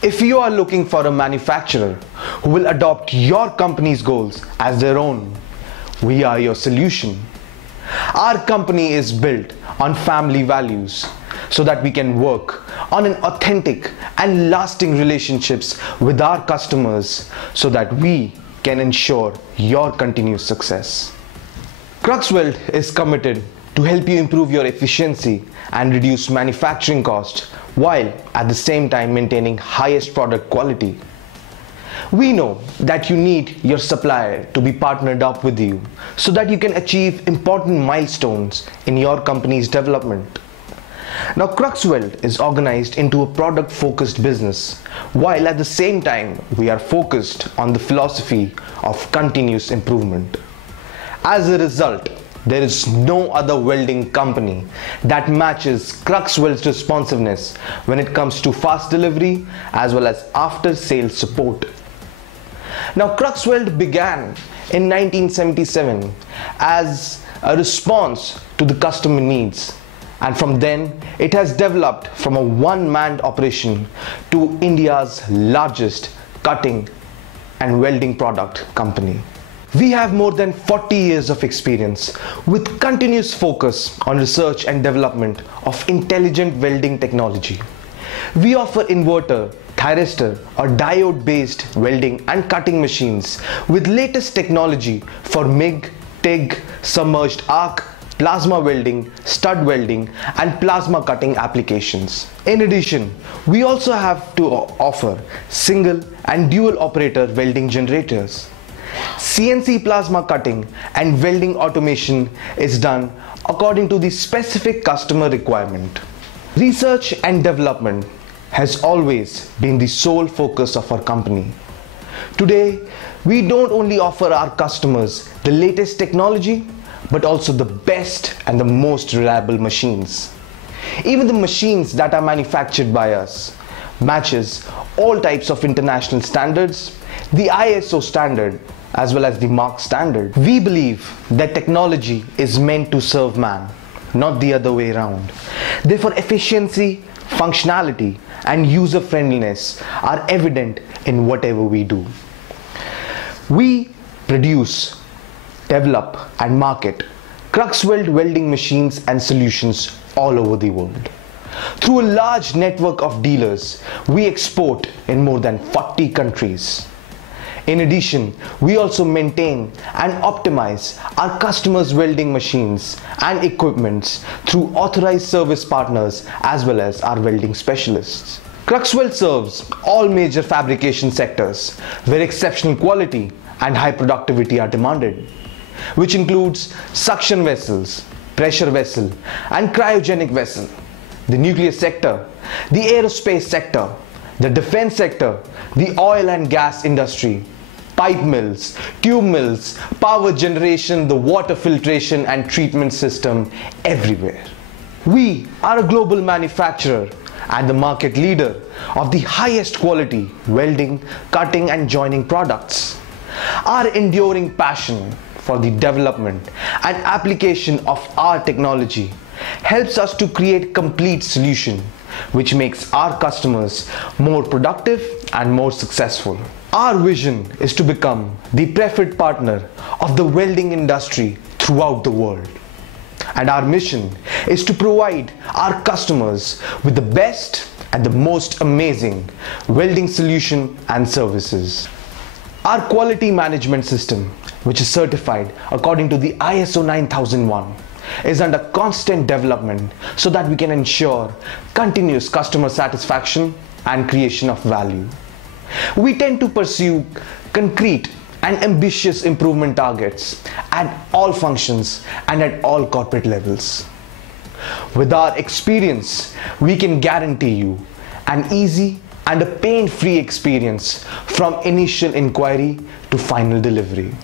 If you are looking for a manufacturer who will adopt your company's goals as their own, we are your solution. Our company is built on family values so that we can work on an authentic and lasting relationships with our customers so that we can ensure your continued success. Cruxweld is committed to help you improve your efficiency and reduce manufacturing costs while at the same time maintaining highest product quality. We know that you need your supplier to be partnered up with you so that you can achieve important milestones in your company's development. Now, Cruxweld is organized into a product-focused business, while at the same time we are focused on the philosophy of continuous improvement. As a result, there is no other welding company that matches Cruxweld's responsiveness when it comes to fast delivery as well as after-sales support. Now, Cruxweld began in 1977 as a response to the customer needs, and from then it has developed from a one-man operation to India's largest cutting and welding product company. We have more than 40 years of experience with continuous focus on research and development of intelligent welding technology. We offer inverter, thyristor or diode based welding and cutting machines with latest technology for MIG, TIG, submerged arc, plasma welding, stud welding and plasma cutting applications. In addition, we also have to offer single and dual operator welding generators. CNC plasma cutting and welding automation is done according to the specific customer requirement. Research and development has always been the sole focus of our company. Today, we don't only offer our customers the latest technology, but also the best and the most reliable machines. Even the machines that are manufactured by us matches all types of international standards, the ISO standard as well as the MARC standard. We believe that technology is meant to serve man, not the other way around. Therefore, efficiency, functionality and user friendliness are evident in whatever we do. We produce, develop and market Cruxweld welding machines and solutions all over the world. Through a large network of dealers, we export in more than 40 countries. In addition, we also maintain and optimize our customers' welding machines and equipments through authorized service partners as well as our welding specialists. Cruxweld serves all major fabrication sectors where exceptional quality and high productivity are demanded, which includes suction vessels, pressure vessel and cryogenic vessel, the nuclear sector, the aerospace sector, the defense sector, the oil and gas industry, pipe mills, tube mills, power generation, the water filtration and treatment system everywhere. We are a global manufacturer and the market leader of the highest quality welding, cutting and joining products. Our enduring passion for the development and application of our technology helps us to create complete solution which makes our customers more productive and more successful. Our vision is to become the preferred partner of the welding industry throughout the world. And our mission is to provide our customers with the best and the most amazing welding solution and services. Our quality management system, which is certified according to the ISO 9001, is under constant development so that we can ensure continuous customer satisfaction and creation of value. We tend to pursue concrete and ambitious improvement targets at all functions and at all corporate levels. With our experience, we can guarantee you an easy and a pain-free experience from initial inquiry to final delivery.